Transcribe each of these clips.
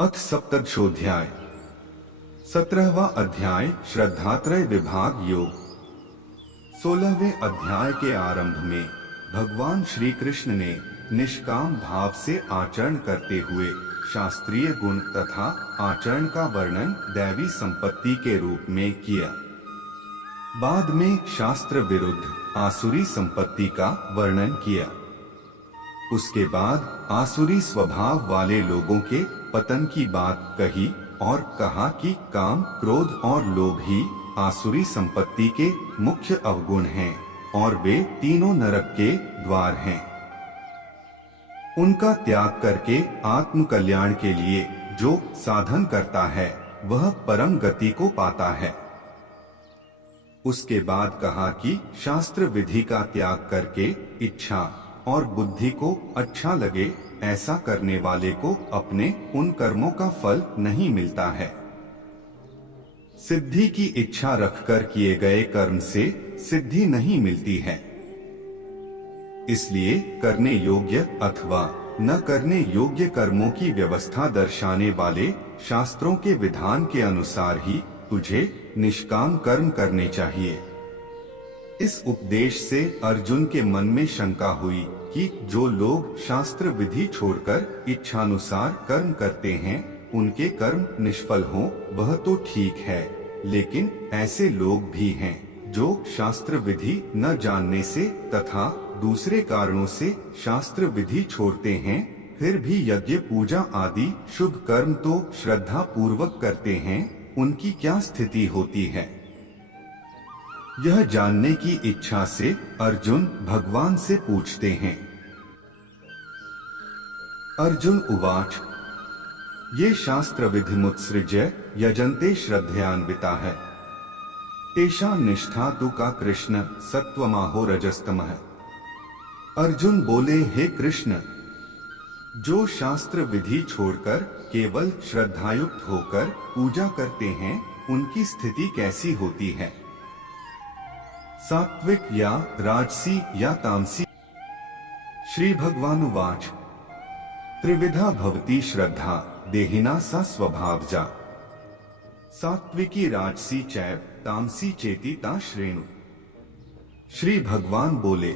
अथ सप्तदशोऽध्याय। 17वां अध्याय श्रद्धात्रय विभाग योग। 16वें अध्याय के आरंभ में भगवान श्री कृष्ण ने निष्काम भाव से आचरण करते हुए शास्त्रीय गुण तथा आचरण का वर्णन दैवी संपत्ति के रूप में किया। बाद में शास्त्र विरुद्ध आसुरी संपत्ति का वर्णन किया। उसके बाद आसुरी स्वभाव वाले लोगों के पतन की बात कही और कहा कि काम, क्रोध और लोभ ही आसुरी संपत्ति के मुख्य अवगुण हैं और वे तीनों नरक के द्वार हैं। उनका त्याग करके आत्म कल्याण के लिए जो साधन करता है वह परम गति को पाता है। उसके बाद कहा कि शास्त्र विधि का त्याग करके इच्छा और बुद्धि को अच्छा लगे ऐसा करने वाले को अपने उन कर्मों का फल नहीं मिलता है। सिद्धि की इच्छा रखकर किए गए कर्म से सिद्धि नहीं मिलती है। इसलिए करने योग्य अथवा न करने योग्य कर्मों की व्यवस्था दर्शाने वाले शास्त्रों के विधान के अनुसार ही तुझे निष्काम कर्म करने चाहिए। इस उपदेश से अर्जुन के मन में शंका हुई कि जो लोग शास्त्र विधि छोड़कर इच्छानुसार कर्म करते हैं उनके कर्म निष्फल हों वह तो ठीक है, लेकिन ऐसे लोग भी हैं जो शास्त्र विधि न जानने से तथा दूसरे कारणों से शास्त्र विधि छोड़ते हैं, फिर भी यज्ञ पूजा आदि शुभ कर्म तो श्रद्धा पूर्वक करते हैं, उनकी क्या स्थिति होती है। यह जानने की इच्छा से अर्जुन भगवान से पूछते हैं। अर्जुन उवाच ये शास्त्र विधिमुत्सृज्य यजन्ते श्रद्धयान्विता है तेषां निष्ठा तु का कृष्ण सत्वमाहो रजस्तमः। अर्जुन बोले, हे कृष्ण, जो शास्त्र विधि छोड़कर केवल श्रद्धायुक्त होकर पूजा करते हैं उनकी स्थिति कैसी होती है, सात्विक या राजसी या तामसी। श्री भगवानुवाच त्रिविधा भवति श्रद्धा देहिना सा स्वभावजा सात्विकी राजसी चैव तामसी चेति ता श्रेणु। श्री भगवान बोले,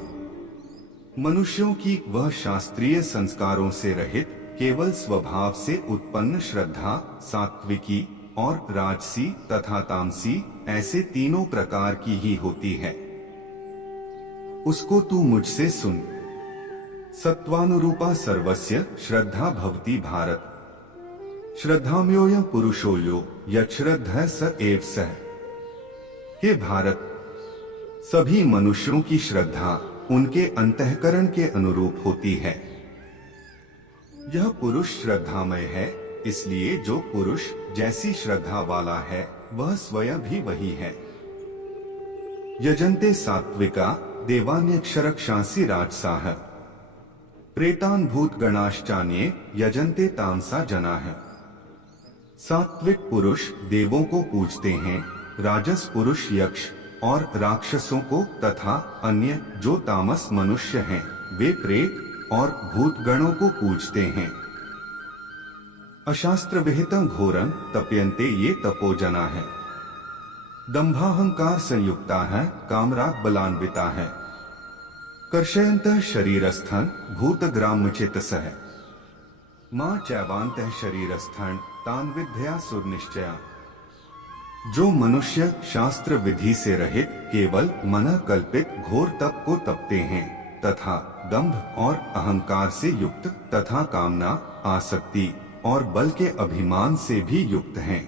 मनुष्यों की वह शास्त्रीय संस्कारों से रहित केवल स्वभाव से उत्पन्न श्रद्धा सात्विकी और राजसी तथा तामसी ऐसे तीनों प्रकार की ही होती है। उसको तू मुझसे सुन। सत्वानुरूपा सर्वस्य श्रद्धा भवति भारत श्रद्धाम्योऽयं पुरुषो यो यच्छ्रद्धः स एव सः। हे भारत, सभी मनुष्यों की श्रद्धा उनके अंतःकरण के अनुरूप होती है। यह पुरुष श्रद्धामय है, इसलिए जो पुरुष जैसी श्रद्धा वाला है वह स्वयं भी वही है। यजन्ते सात्विका देवान्यक्षरक्षांसि राजसाः प्रेतान् भूतगणाश्चान्ये यजन्ते तामसा जनाः। सात्विक पुरुष देवों को पूजते हैं, राजस पुरुष यक्ष और राक्षसों को तथा अन्य जो तामस मनुष्य हैं वे प्रेत और भूतगणों को पूजते हैं। अशास्त्र विहितं घोरं तप्यन्ते ये तपोजना है दंभाहंकार संयुक्ता है कामराग बलान्विता है कर्षयन्तः शरीरस्थं भूतग्रामचेतसः मां चैवान्तः शरीरस्थं तान् विद्या सुरनिश्चया। जो मनुष्य शास्त्र विधि से रहित केवल मन कल्पित घोर तप को तपते हैं तथा दंभ और अहंकार से युक्त तथा कामना, आसक्ति और बल के अभिमान से भी युक्त हैं,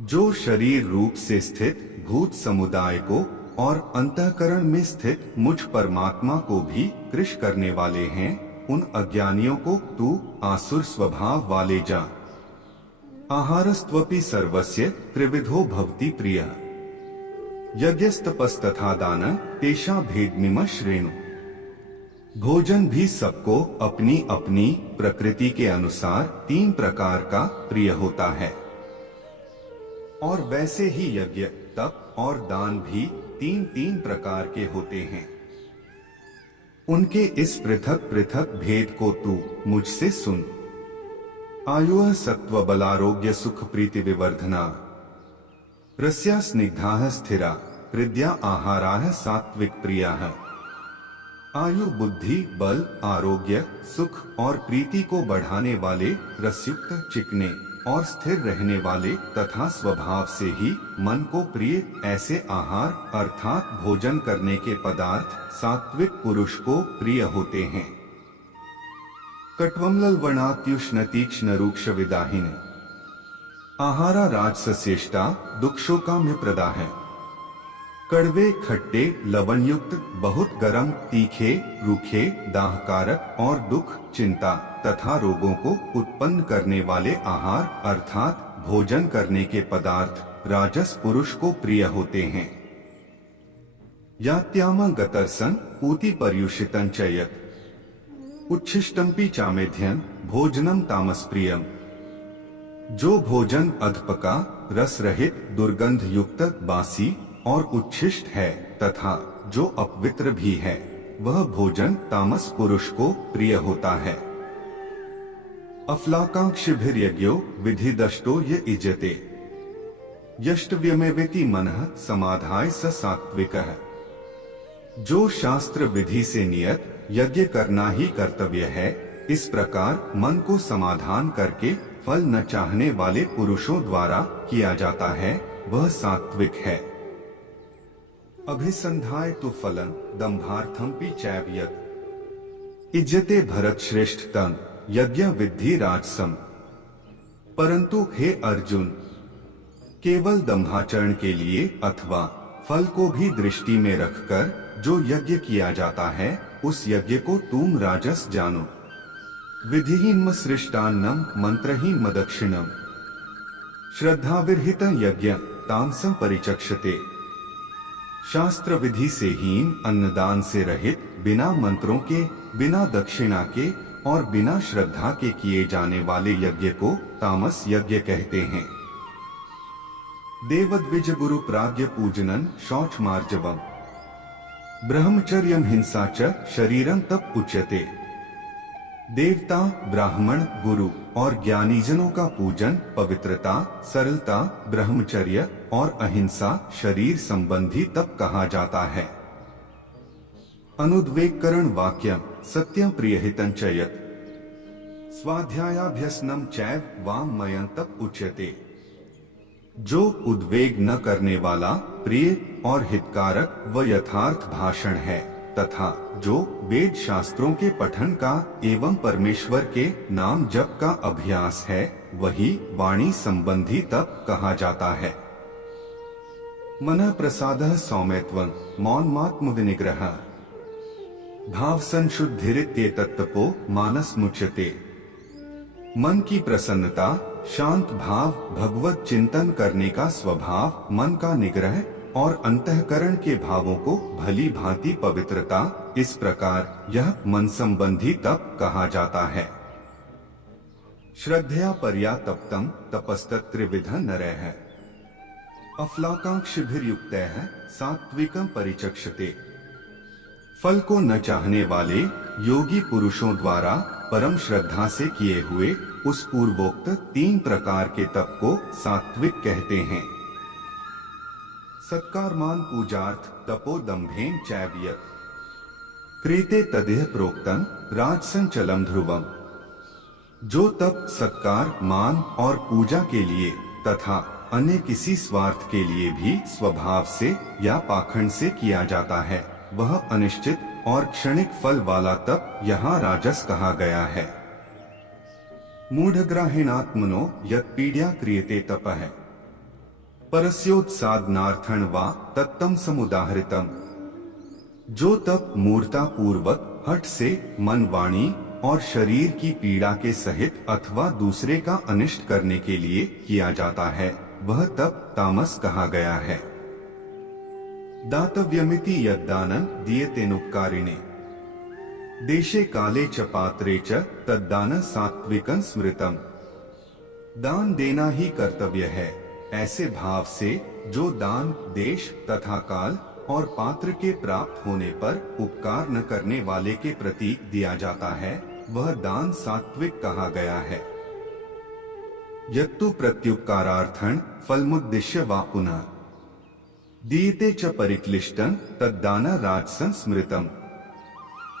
जो शरीर रूप से स्थित भूत समुदाय को और अंतःकरण में स्थित मुझ परमात्मा को भी कृश करने वाले हैं, उन अज्ञानियों को तू आसुर स्वभाव वाले जान। आहारस्त्वपि सर्वस्य त्रिविधो भवति प्रियः यज्ञस्तपस्तथा दान तेषां भेदमिमः श्रेणु। भोजन भी सबको अपनी अपनी प्रकृति के अनुसार तीन प्रकार का प्रिय होता है, और वैसे ही यज्ञ, तप और दान भी तीन तीन प्रकार के होते हैं। उनके इस पृथक पृथक भेद को तू मुझसे सुन। आयुः सत्व बलारोग्य सुख प्रीति विवर्धना। रस्या स्निग्धाः स्थिरा हृदया आहाराः सात्विक प्रियाः। आयु बुद्धि बल आरोग्य सुख और प्रीति को बढ़ाने वाले, रसयुक्त चिकने और स्थिर रहने वाले तथा स्वभाव से ही मन को प्रिय ऐसे आहार अर्थात भोजन करने के पदार्थ सात्विक पुरुष को प्रिय होते हैं। कट्वमलल वर्णात्युष्ण तीक्ष्ण रूक्ष विदाहिन। आहारा राजसस्येष्टा दुक्षोकाम्य प्रदा है। कड़वे खट्टे लवणयुक्त बहुत गर्म तीखे रूखे दाहकारक और दुख चिंता तथा रोगों को उत्पन्न करने वाले आहार अर्थात भोजन करने के पदार्थ राजस पुरुष को प्रिय होते हैं। यात्याम गतर्सन पूति पर्युषितं च यत् उच्छिष्टम्पि चामेध्यन भोजनम तामस प्रियम। जो भोजन अधपका रस रहित दुर्गंध युक्त बासी और उच्छिष्ट है तथा जो अपवित्र भी है वह भोजन तामस पुरुष को प्रिय होता है। अफलाकांक्षिभिर्यज्ञो विधिदष्टो य इज्यते यष्टव्यमेवेति मनः समाधाय स सात्विकः। जो शास्त्र विधि से नियत यज्ञ करना ही कर्तव्य है, इस प्रकार मन को समाधान करके फल न चाहने वाले पुरुषों द्वारा किया जाता है, वह सात्विक है। अभिसंधाय तो फलं दंभार्थमपि चैव इज्जते भरत श्रेष्ठ तम यज्ञ विद्धि राजसम। परंतु हे अर्जुन, केवल दंभाचरण के लिए अथवा फल को भी दृष्टि में रखकर जो यज्ञ किया जाता है उस यज्ञ को तुम राजस जानो। विधिहीन सृष्टान्नम मंत्रहीन मदक्षिणम श्रद्धा विरहित यज्ञ तामसम परिचक्षते। शास्त्र विधि से हीन अन्नदान से रहित बिना मंत्रों के बिना दक्षिणा के और बिना श्रद्धा के किए जाने वाले यज्ञ को तामस यज्ञ कहते हैं। देवद्विज गुरु प्राज्ञ पूजनन शौच मार्जवम ब्रह्मचर्यम हिंसा च शरीरम तप उच्यते। देवता ब्राह्मण गुरु और ज्ञानीजनों का पूजन पवित्रता सरलता ब्रह्मचर्य और अहिंसा शरीर संबंधी तप कहा जाता है। अनुद्वेगकरण वाक्यम सत्यम प्रियहितं च यत् स्वाध्यायाभ्यसनम चैव वाङ्मयं तप उच्यते। जो उद्वेग न करने वाला प्रिय और हितकारक व यथार्थ भाषण है तथा जो वेद शास्त्रों के पठन का एवं परमेश्वर के नाम जप का अभ्यास है वही वाणी संबंधी तप कहा जाता है। मनः प्रसादः सौम्यत्वं मौनमात्म विनिग्रह भाव संशुद्धिरित्येतत्तपो मानस मुच्यते। मन की प्रसन्नता शांत भाव भगवत चिंतन करने का स्वभाव मन का निग्रह और अंतःकरण के भावों को भली भांति पवित्रता, इस प्रकार यह मन संबंधी तप कहा जाता है। श्रद्धया पर्या तप्तम तपस्तत्रिविध नरः अफलाकांक्षिभिर्युक्तः सात्विकं परिचक्षते। फल को न चाहने वाले योगी पुरुषों द्वारा परम श्रद्धा से किए हुए उस पूर्वोक्त 3 प्रकार के तप को सात्विक कहते हैं। सत्कारमान पूजार्थ तपो दंभेन चैव्यत क्रीते तदेह प्रोक्तम राजसंचलम ध्रुवम। जो तप सत्कार मान और पूजा के लिए तथा अन्य किसी स्वार्थ के लिए भी स्वभाव से या पाखंड से किया जाता है वह अनिश्चित और क्षणिक फल वाला तप यहाँ राजस कहा गया है। मूढ़ग्राहीणात्मनो यत् पीड्या क्रियते तपः परस्योत्सादनार्थं वा तत्तम समुदाहृतम। जो तप मूर्ता पूर्वक हठ से मन वाणी और शरीर की पीड़ा के सहित अथवा दूसरे का अनिष्ट करने के लिए किया जाता है वह तप तामस कहा गया है। दातव्यमिति यद्दानं दीयतेनुपकारिणे देशे काले च पात्रे च तद्दान सात्विकं स्मृतम। दान देना ही कर्तव्य है, ऐसे भाव से जो दान देश तथा काल और पात्र के प्राप्त होने पर उपकार न करने वाले के प्रति दिया जाता है वह दान सात्विक कहा गया है। यत्तु प्रत्युपकारार्थं फलमुद्दिश्य वा पुनः दीयते च परिक्लिष्टं तद्दान राजसं स्मृतम्।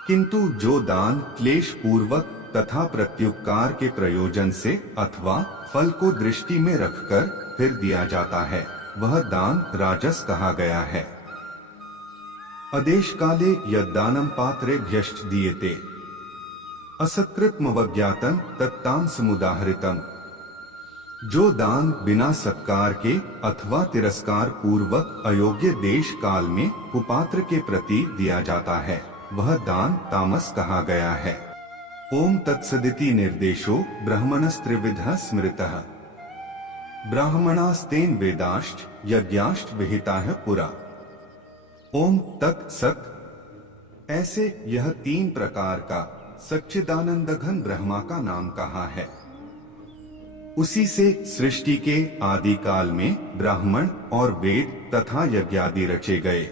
किंतु जो दान क्लेश पूर्वक तथा प्रत्युपकार के प्रयोजन से अथवा फल को दृष्टि में रखकर फिर दिया जाता है वह दान राजस कहा गया है। आदेश काले यद्दानं पात्रेभ्यश्च दीयते असत्कृतमवज्ञातं तत्ताम समुदाहृतम्। जो दान बिना सत्कार के अथवा तिरस्कार पूर्वक अयोग्य देश काल में कुपात्र के प्रति दिया जाता है वह दान तामस कहा गया है। ओम तत्सदिति निर्देशो ब्राह्मणस्त्रिविधः स्मृतः ब्राह्मणास्तेन वेदाश्च यज्ञाश्च विहिताः पुरा। ओम तत्सत ऐसे यह 3 प्रकार का सच्चिदानंद घन ब्रह्मा का नाम कहा है। उसी से सृष्टि के आदि काल में ब्राह्मण और वेद तथा यज्ञादि रचे गए।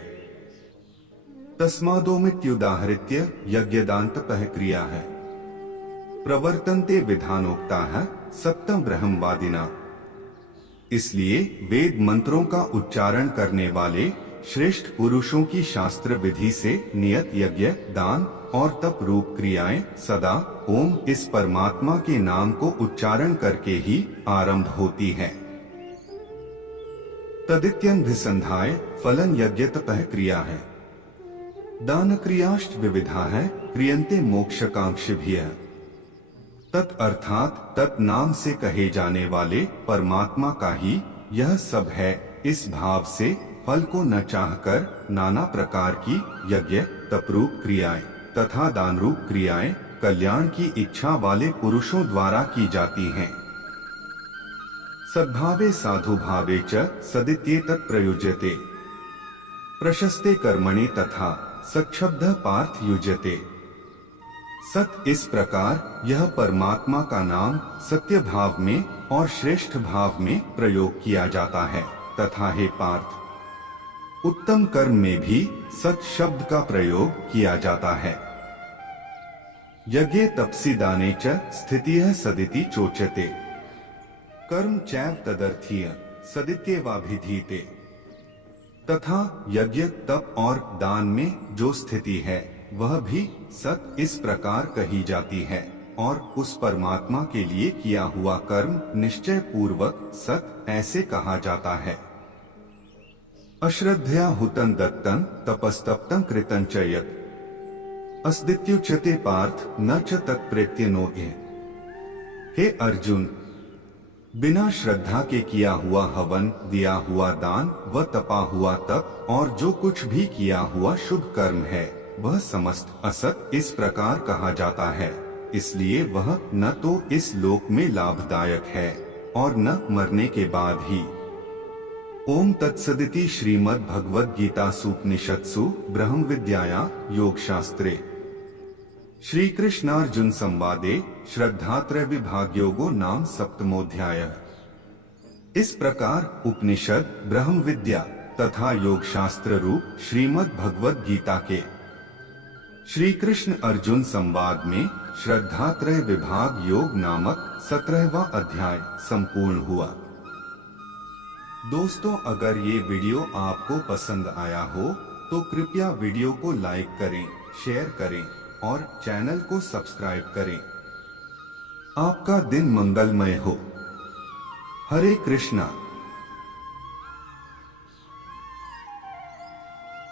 तस्मादोमित्युदाहृत्य यज्ञदान्ततः क्रिया है प्रवर्तन्ते विधानोक्ता है सप्तम ब्रह्मवादिना। इसलिए वेद मंत्रों का उच्चारण करने वाले श्रेष्ठ पुरुषों की शास्त्र विधि से नियत यज्ञ दान और तप रूप क्रियाएं सदा ओम इस परमात्मा के नाम को उच्चारण करके ही आरंभ होती हैं। तदित्यन्भिसंधाय फलन यज्ञ तपः क्रिया है दान क्रियाश्च विविधा है क्रियन्ते मोक्षकांक्षिभ्यः। तत् अर्थात तत् नाम से कहे जाने वाले परमात्मा का ही यह सब है। इस भाव से फल को न चाहकर नाना प्रकार की यज्ञ तपरूप क्रियाएं तथा दान रूप क्रियाएं कल्याण की इच्छा वाले पुरुषों द्वारा की जाती हैं। सद्भावे साधु भावे च सदित्येतत् प्रयुज्यते प्रशस्ते कर्मणि तथा सच्छब्दः पार्थ युज्यते। सत इस प्रकार यह परमात्मा का नाम सत्य भाव में और श्रेष्ठ भाव में प्रयोग किया जाता है तथा हे पार्थ उत्तम कर्म में भी सत शब्द का प्रयोग किया जाता है। यज्ञे तपसि दाने च स्थितियः सदिति चोच्यते कर्म चैव तदर्थीय सदित्येवाभिधीयते। तथा यज्ञ तप और दान में जो स्थिति है वह भी सत इस प्रकार कही जाती है और उस परमात्मा के लिए किया हुआ कर्म निश्चय पूर्वक सत ऐसे कहा जाता है। अश्रद्धया हुतं दत्तं तपस्तप्तं कृतं च यत् अस्दित्युच्यते पार्थ न च तत्प्रेत्य नो ये। हे अर्जुन बिना श्रद्धा के किया हुआ हवन दिया हुआ दान व तपा हुआ तप और जो कुछ भी किया हुआ शुभ कर्म है वह समस्त असत इस प्रकार कहा जाता है। इसलिए वह न तो इस लोक में लाभदायक है और न मरने के बाद ही। ओम तत्सदिति श्रीमद् भगवद गीतासूपनिषत्सु ब्रह्म विद्याया योग शास्त्रे श्री कृष्णार्जुन संवादे श्रद्धात्रय विभाग योगो नाम सप्तमोध्याय। इस प्रकार उपनिषद ब्रह्म विद्या तथा योग शास्त्र रूप श्रीमद् भगवद गीता के श्री कृष्ण अर्जुन संवाद में श्रद्धात्रय विभाग योग नामक 17वां अध्याय संपूर्ण हुआ। दोस्तों अगर ये वीडियो आपको पसंद आया हो तो कृपया वीडियो को लाइक करें, शेयर करें और चैनल को सब्सक्राइब करें। आपका दिन मंगलमय हो। हरे कृष्णा।